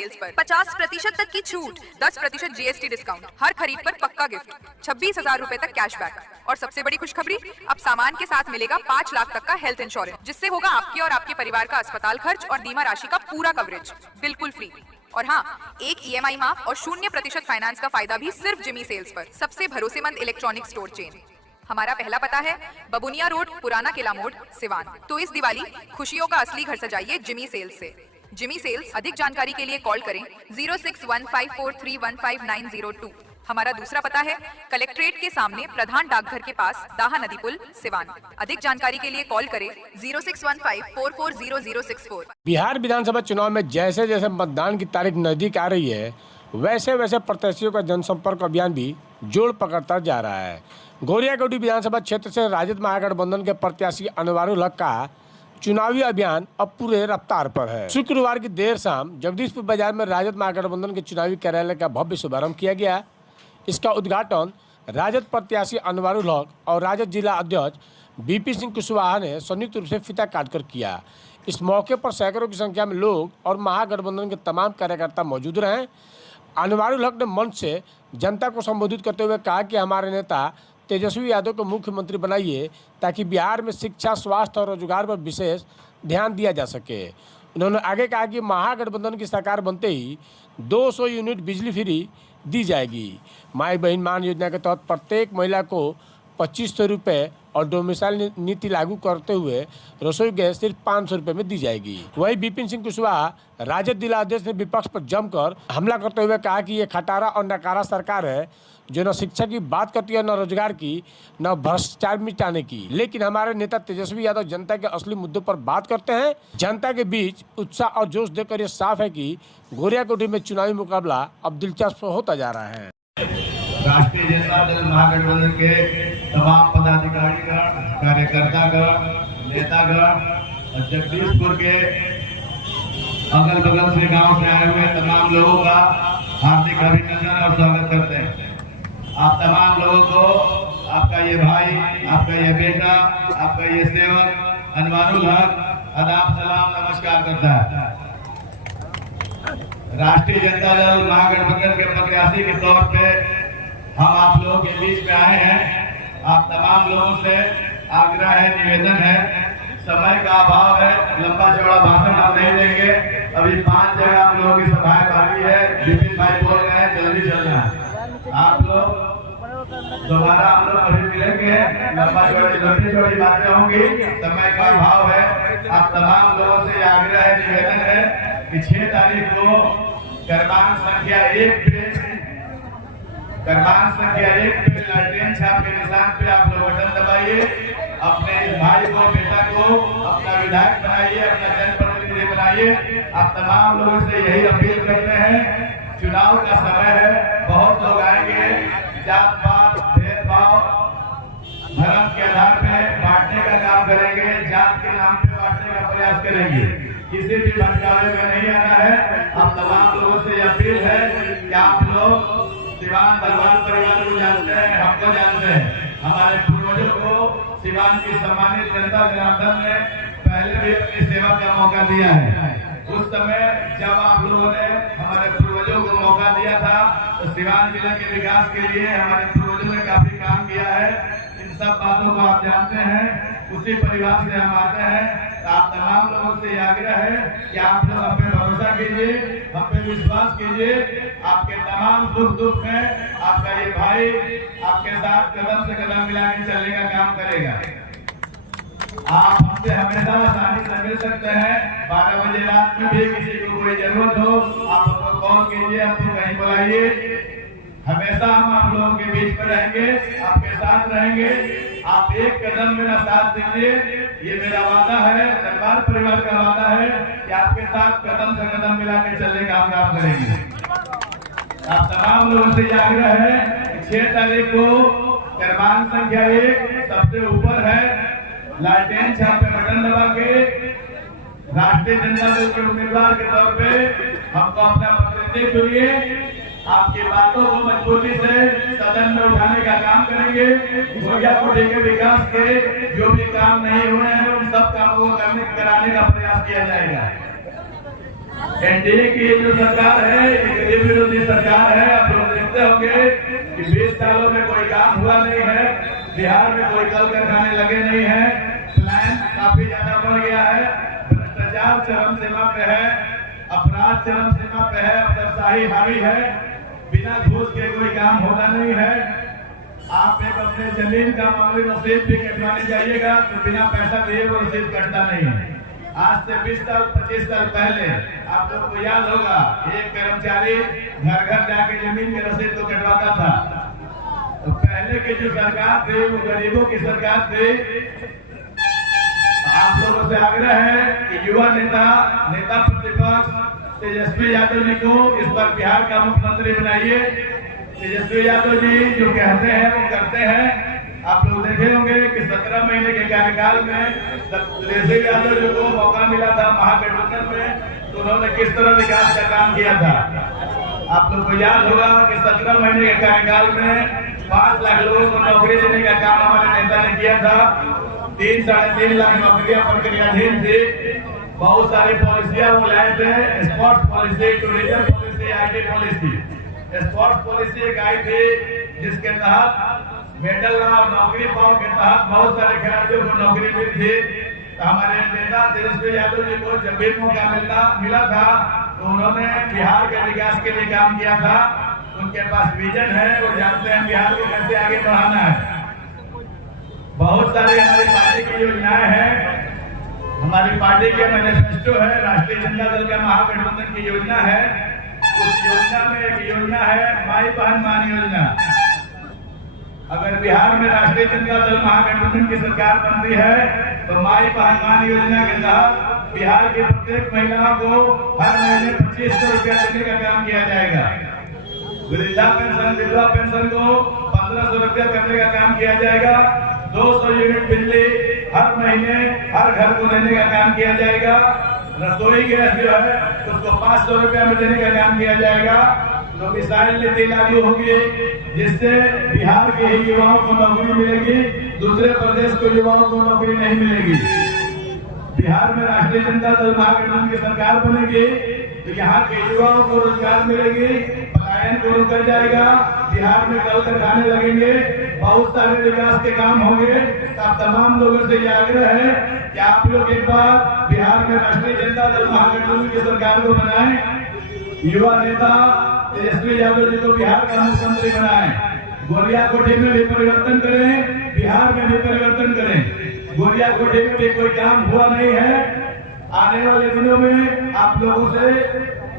Sales पर 50% तक की छूट, 10% जीएसटी डिस्काउंट, हर खरीद पर पक्का गिफ्ट, 26,000 रुपए तक कैशबैक और सबसे बड़ी खुशखबरी, अब सामान के साथ मिलेगा 5 लाख तक का हेल्थ इंश्योरेंस, जिससे होगा आपके और आपके परिवार का अस्पताल खर्च और बीमा राशि का पूरा कवरेज बिल्कुल फ्री। और हाँ, एक ईएमआई माफ और 0% फाइनेंस का फायदा भी सिर्फ जिमी सेल्स पर। सबसे भरोसेमंद इलेक्ट्रॉनिक स्टोर चेन। हमारा पहला पता है बबुनिया रोड, पुराना किला मोड़, सिवान। तो इस दिवाली खुशियों का असली घर सजाइए जिमी सेल्स से। जिमी सेल्स, अधिक जानकारी के लिए कॉल करें 0615431592। हमारा दूसरा पता है कलेक्ट्रेट के सामने प्रधान डाकघर के पास, दाहा नदी पुल, सिवान। अधिक जानकारी के लिए कॉल करें 0615440064। बिहार विधानसभा चुनाव में जैसे जैसे मतदान की तारीख नजदीक आ रही है, वैसे वैसे प्रत्याशियों का जनसंपर्क अभियान भी जोर पकड़ता जा रहा है। गोरियाकोटी विधानसभा क्षेत्र से राजद महागठबंधन के प्रत्याशी अनवारुल हक का चुनावी अभियान अब पूरे रफ्तार पर है। शुक्रवार की देर शाम जगदीशपुर बाजार में राजद महागठबंधन के चुनावी कार्यालय का भव्य शुभारंभ किया गया। इसका उद्घाटन राजद प्रत्याशी अनवारुल हक और राजद जिला अध्यक्ष बीपी सिंह कुशवाहा ने संयुक्त रूप से फीता काटकर किया। इस मौके पर सैकड़ों की संख्या में लोग और महागठबंधन के तमाम कार्यकर्ता मौजूद रहे। अनवारुल हक ने मंच से जनता को संबोधित करते हुए कहा कि हमारे नेता तेजस्वी यादव को मुख्यमंत्री बनाइए ताकि बिहार में शिक्षा, स्वास्थ्य और रोजगार पर विशेष ध्यान दिया जा सके। उन्होंने आगे कहा कि महागठबंधन की सरकार बनते ही 200 यूनिट बिजली फ्री दी जाएगी। माई बहन मान योजना के तहत प्रत्येक महिला को 2500 रुपये और डोमिसाइल नीति लागू करते हुए रसोई गैस सिर्फ 500 रुपये में दी जाएगी। वहीं विपिन सिंह कुशवाहा राजद जिला अध्यक्ष ने विपक्ष पर जमकर हमला करते हुए कहा कि ये खटारा और नकारा सरकार है जो न शिक्षा की बात करती है, न रोजगार की, न भ्रष्टाचार मिटाने की। लेकिन हमारे नेता तेजस्वी यादव जनता के असली मुद्दों पर बात करते हैं। जनता के बीच उत्साह और जोश देखकर ये साफ है कि गोरियाकोटी में चुनावी मुकाबला अब दिलचस्प होता जा रहा है। राष्ट्रीय जनता दल महागठबंधन के तमाम पदाधिकारीगण, कार्यकर्तागण, नेतागण, जगदीशपुर के अगल बगल से गांव से आए हुए तमाम लोगों का हार्दिक अभिनंदन और स्वागत करते हैं। आप तमाम लोगों को आपका ये भाई, आपका ये बेटा, आपका ये सेवक अनवारुल हक आदाब सलाम नमस्कार करता है। राष्ट्रीय जनता दल महागठबंधन के प्रत्याशी के तौर पे हम आप लोगों के बीच में आए हैं। आप तमाम लोगों से आग्रह है, निवेदन है, समय का अभाव है, लंबा चौड़ा भाषण हम नहीं देंगे। अभी 5 जगह आप लोगों की सभाएं बाकी है। विपिन भाई बोल रहे हैं जल्दी चलना है। आप लोग दोबारा हम लोग अभी मिलेंगे। लंबा लंबी चौड़ी बातें होंगी, समय का अभाव है। आप तमाम लोगों से आग्रह है, निवेदन है कि 6 तारीख को क्रमांक संख्या 1 पे लालटेन छाप के निशान पे आप लोग बटन दबाइए। अपने भाई को, बेटा को अपना विधायक बनाइए, अपना जनप्रतिनिधि बनाइए। आप तमाम लोगों से यही अपील करते हैं। चुनाव का समय है, बहुत लोग आएंगे। जात पात, भेदभाव, धर्म के आधार पे बांटने का काम करेंगे, जात के नाम पे बांटने का प्रयास करेंगे। किसी भी भटकावे में नहीं आना है। आप तमाम लोगों से अपील है कि आप लोग सिवान दरबार परिवार को जानते हैं, हमको जानते हैं। हमारे पूर्वजों को सिवान की सम्मानित जनता जनार्दन ने पहले भी अपनी सेवा का मौका दिया है। उस समय जब आप लोगों ने हमारे पूर्वजों को मौका दिया था तो सिवान जिले के विकास के लिए हमारे पूर्वजों ने काफी काम किया है। इन सब बातों को आप जानते हैं। उसी परिवार से हम आते हैं। आप तमाम लोगों से आग्रह है कि आप लोग हम पे भरोसा कीजिए, हम पे विश्वास कीजिए। आपके तमाम सुख दुख में आपका ये भाई आपके साथ कदम से कदम मिला के चलने का काम करेगा। आप हमसे हमेशा आसानी से मिल सकते हैं। 12 बजे रात में भी किसी को कोई जरूरत हो आप हमको कॉल कीजिए, हमको कहीं बुलाइए। हमेशा हम आप लोगों के बीच में रहेंगे, आपके साथ रहेंगे। आप एक कदम मेरा साथ दीजिए, ये मेरा वादा है, दरबार परिवार का वादा है कि आपके साथ कदम से कदम मिला के चलने का हम काम करेंगे। आप तमाम लोगों से आग्रह है 6 तारीख को क्रमांक संख्या 1 सबसे ऊपर है, लालटेन छाप पे बटन दबा के राष्ट्रीय जनता दल के उम्मीदवार के तौर पे हमको अपना प्रतिनिधि चुनिए। आपकी बातों को मजबूती से सदन में उठाने का काम करेंगे। गोरियाकोटी के विकास के जो भी काम नहीं हुए हैं उन सब कामों को कराने का प्रयास किया जाएगा। एनडीए की ये जो सरकार है, ये गरीब विरोधी सरकार है। आप लोग देखते होंगे कि 20 सालों में कोई काम हुआ नहीं है, बिहार में कोई कल कारखाने लगे नहीं है, प्लान काफी ज्यादा बढ़ गया है, भ्रष्टाचार चरम सीमा पे है, अपराध चरम सीमा पे है, अफसरशाही हावी है, बिना घूस के कोई काम होना नहीं है। आप एक अपने जमीन का मामूली रसीद भी कटवाने जाइएगा तो बिना पैसा दिए वो रसीद कटता नहीं है। आज से 20 साल 25 साल पहले आप लोग को याद होगा, एक कर्मचारी घर घर जाके जमीन के रसीद को कटवाता था। तो पहले की जो सरकार थी वो गरीबों की सरकार थी। आप लोगों से आग्रह है कि युवा नेता प्रतिपक्ष तेजस्वी यादव जी को इस बार बिहार का मुख्यमंत्री बनाइए। तेजस्वी यादव जी जो कहते हैं वो करते हैं। आप लोग देखे होंगे कि 17 महीने के कार्यकाल में तेजस्वी यादव जी को मौका मिला था महागठबंधन में, तो उन्होंने किस तरह विकास का काम किया था। आप लोग को याद होगा कि 17 महीने के कार्यकाल में 5 लाख लोगों को नौकरी देने का काम हमारे नेता ने किया था। 3-3.5 लाख नौकरियां प्रक्रियाधीन थी। बहुत सारी पॉलिसियां वो लाए थे, sports policy, tourism policy, IT policy. Sports policy एक आई थी जिसके तहत मेडल और नौकरी पाओ के तहत बहुत सारे खिलाड़ियों को नौकरी मिली थी। तो हमारे नेता तेजस्वी यादव जी को जब भी मौका मिला था तो उन्होंने बिहार के विकास के लिए काम किया था। उनके पास विजन है, वो जानते हैं बिहार को कैसे आगे बढ़ाना है। बहुत सारी हमारी पार्टी की योजनाएं हैं। हमारी पार्टी के मैनिफेस्टो है, राष्ट्रीय जनता दल का महागठबंधन की योजना है। उस योजना में एक योजना है माई बहन मान योजना। अगर बिहार में राष्ट्रीय जनता दल महागठबंधन की सरकार बनती है तो माई बहन मान योजना के तहत बिहार की प्रत्येक महिला को हर महीने 2500 रुपया देने का काम किया जाएगा। वृद्धा पेंशन, विधवा पेंशन को 1500 रुपया करने का काम किया जाएगा। 200 यूनिट बिजली हर महीने हर घर को देने का काम किया जाएगा। रसोई गैस जो है उसको 500 रुपया में देने का काम किया जाएगा। तो मिसाइल नीति लागू होगी जिससे बिहार के ही युवाओं को नौकरी मिलेगी, दूसरे प्रदेश के युवाओं को नौकरी नहीं मिलेगी। बिहार में राष्ट्रीय जनता दल महागठबंधन की सरकार बनेगी तो यहाँ के युवाओं को रोजगार मिलेगी, पलायन को रोका जाएगा, बिहार में कल कारखाने लगेंगे, बहुत सारे विकास के काम होंगे। आप तमाम लोगों से यह आग्रह है कि आप लोग एक बार बिहार में राष्ट्रीय जनता दल महागठबंधन की सरकार को बनाएं, युवा नेता तेजस्वी यादव जी को बिहार का मुख्यमंत्री बनाएं, गोरिया कोठी में भी परिवर्तन करें, बिहार में भी परिवर्तन करें। गोरिया कोठी में भी कोई काम हुआ नहीं है। आने वाले दिनों में आप लोगों से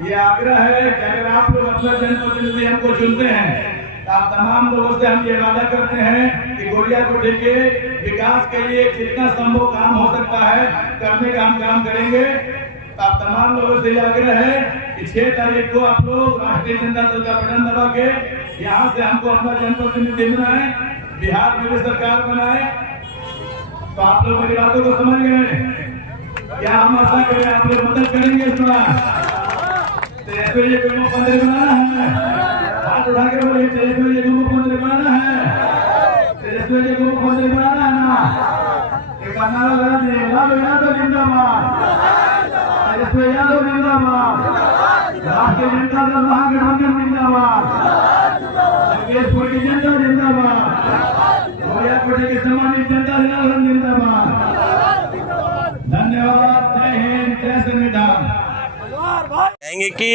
ये आग्रह है कि अगर आप लोग अपना जनप्रतिनिधि हमको चुनते हैं तो आप तमाम लोगों से हम ये वादा करते हैं कि गोरिया कोठी के विकास के लिए जितना संभव काम हो सकता है करने का हम काम करेंगे। आप तमाम लोगों से आग्रह है कि 6 तारीख को आप लोग राष्ट्रीय जनता दल का बटन दबा के यहाँ से हमको अपना जनप्रतिनिधि बनाए, बिहार में भी सरकार बनाए। तो आप लोग मेरी बातों को समझ गए? क्या हम आशा करें आप लोग मदद करेंगे इस बार? तेजस्वी जी को मुख्यमंत्री बनाना है, हाथ उठा के बोलिए तेजस्वी जी को मुख्यमंत्री बनाना है, तेजस्वी जी को मुख्यमंत्री बनाना है ना। एक नारा लगा दिए, लालू यादव जिंदाबाद, तेजस्वी यादव जिंदाबाद, राष्ट्रीय जनता दल महागठबंधन जिंदाबाद, मुकेशपुर की जनता जिंदाबाद, गोरिया कोठी की सम्मानित जनता जनार्दन जिंदाबाद। धन्यवाद। जय हिंद, जय संविधान। कहेंगे कि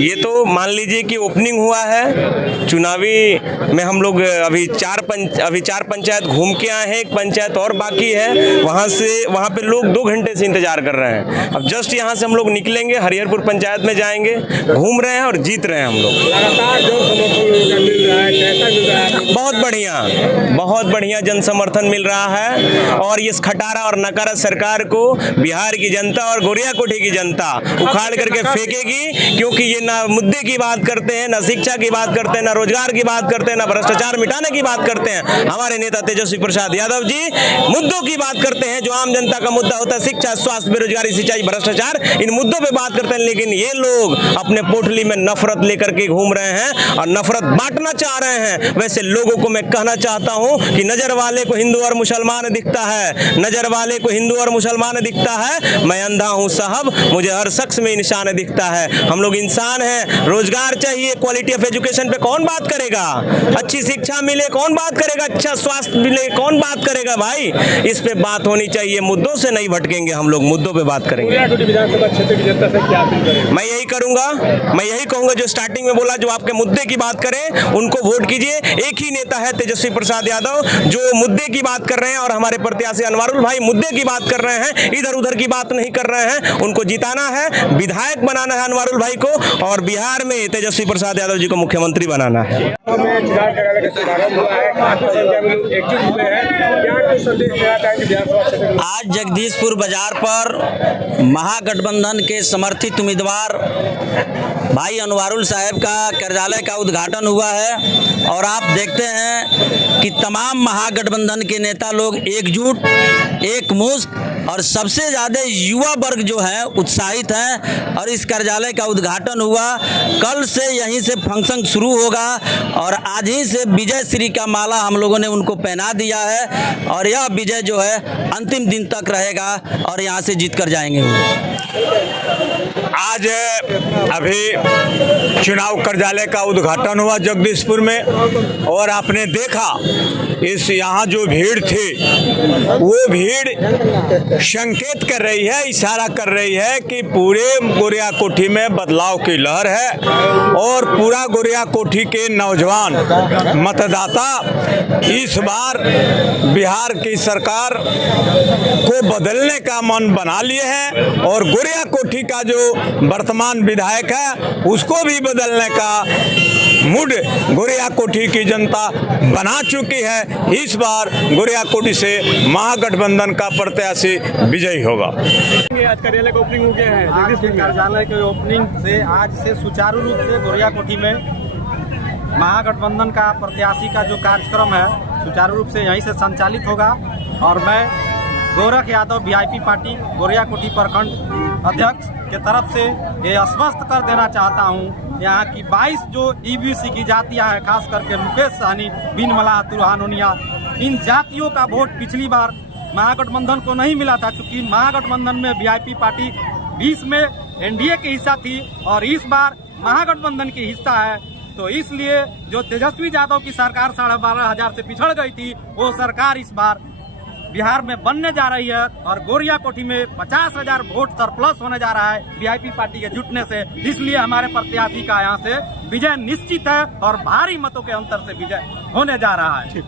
ये तो मान लीजिए कि ओपनिंग हुआ है चुनावी में। हम लोग अभी चार पंचायत घूम के आए हैं, एक पंचायत और बाकी है, वहाँ पे लोग 2 घंटे से इंतजार कर रहे हैं। अब जस्ट यहाँ से हम लोग निकलेंगे, हरिहरपुर पंचायत में जाएंगे, घूम रहे हैं और जीत रहे हैं हम लोग। लगातार जो समर्थन मिल रहा है, कैसा मिल रहा है? बहुत बढ़िया जन समर्थन मिल रहा है। और ये खटारा और नकारा सरकार को बिहार की जनता और गोरिया कोठी की जनता उखाड़ करके फेंके टिकेगी, क्योंकि ये ना मुद्दे की बात करते हैं, ना शिक्षा की बात करते हैं, ना रोजगार की बात करते हैं, ना भ्रष्टाचार मिटाने की बात करते हैं। हमारे नेता तेजस्वी प्रसाद यादव जी मुद्दों की बात करते हैं, जो आम जनता का मुद्दा होता है, शिक्षा, स्वास्थ्य, बेरोजगारी, सिंचाई, भ्रष्टाचार, इन मुद्दों पे बात करते हैं। लेकिन ये लोग अपने पोटली में नफरत लेकर के घूम रहे हैं और नफरत बांटना चाह रहे हैं। वैसे लोगों को मैं कहना चाहता हूं कि नजर वाले को हिंदू और मुसलमान दिखता है, नजर वाले को हिंदू और मुसलमान दिखता है, मैं अंधा हूं साहब, मुझे हर शख्स में इंसान दिखता है। हम लोग इंसान हैं, रोजगार चाहिए, क्वालिटी ऑफ एजुकेशन पे कौन बात करेगा, अच्छी शिक्षा मिले कौन बात करेगा, अच्छा स्वास्थ्य मिले कौन बात करेगा भाई, इस पे बात होनी चाहिए। मुद्दों से नहीं भटकेंगे हम लोग, मुद्दों पे बात करेंगे। विधानसभा क्षेत्र की जनता से क्या अपील करें? मैं यही करूंगा, मैं यही कहूंगा जो स्टार्टिंग में बोला, जो आपके मुद्दे की बात करें उनको वोट कीजिए। एक ही नेता है तेजस्वी प्रसाद यादव जो मुद्दे की बात कर रहे हैं, और हमारे प्रत्याशी अनवारुल भाई मुद्दे की बात कर रहे हैं, इधर उधर की बात नहीं कर रहे हैं। उनको जिताना है, विधायक बनाना है अनवारुल भाई को, और बिहार में तेजस्वी प्रसाद यादव जी को मुख्यमंत्री बनाना है। आज जगदीशपुर बाजार पर महागठबंधन के समर्थित उम्मीदवार भाई अनवारुल साहब का कार्यालय का उद्घाटन हुआ है, और आप देखते हैं कि तमाम महागठबंधन के नेता लोग एकजुट, एकमुश्त, और सबसे ज़्यादा युवा वर्ग जो है उत्साहित हैं। और इस कार्यालय का उद्घाटन हुआ, कल से यहीं से फंक्शन शुरू होगा, और आज ही से विजय श्री का माला हम लोगों ने उनको पहना दिया है, और यह विजय जो है अंतिम दिन तक रहेगा, और यहाँ से जीत कर जाएंगे। आज अभी चुनाव कार्यालय का उद्घाटन हुआ जगदीशपुर में, और आपने देखा इस यहाँ जो भीड़ थी वो भीड़ संकेत कर रही है, इशारा कर रही है कि पूरे गोरिया कोठी में बदलाव की लहर है, और पूरा गोरिया कोठी के नौजवान मतदाता इस बार बिहार की सरकार को बदलने का मन बना लिए हैं, और गोरिया कोठी का जो वर्तमान विधायक है उसको भी बदलने का मूड गोरिया कोठी की जनता बना चुकी है। इस बार गोरिया कोठी से महागठबंधन का प्रत्याशी विजयी होगा। आज कार्यालय का ओपनिंग हो गया है। आज के कार्यालय के ओपनिंग से आज से सुचारू रूप से गोरिया कोठी में महागठबंधन का प्रत्याशी का जो कार्यक्रम है सुचारू रूप से यहीं से संचालित होगा, और मैं गोरख यादव वीआईपी पार्टी गोरिया कोठी प्रखंड अध्यक्ष के तरफ से ये आश्वस्त कर देना चाहता हूँ, यहाँ की 22 जो ईबीसी की जातियाँ हैं, खास करके मुकेश सहनी, बिन मलाह, तुरहानोनिया, इन जातियों का वोट पिछली बार महागठबंधन को नहीं मिला था, चूँकि महागठबंधन में वीआईपी पार्टी 20 में एनडीए की हिस्सा थी, और इस बार महागठबंधन की हिस्सा है। तो इसलिए जो तेजस्वी यादव की सरकार 12,500 से पिछड़ गई थी, वो सरकार इस बार बिहार में बनने जा रही है, और गोरिया कोठी में 50,000 वोट सरप्लस होने जा रहा है वीआईपी पार्टी के जुटने से। इसलिए हमारे प्रत्याशी का यहाँ से विजय निश्चित है, और भारी मतों के अंतर से विजय होने जा रहा है।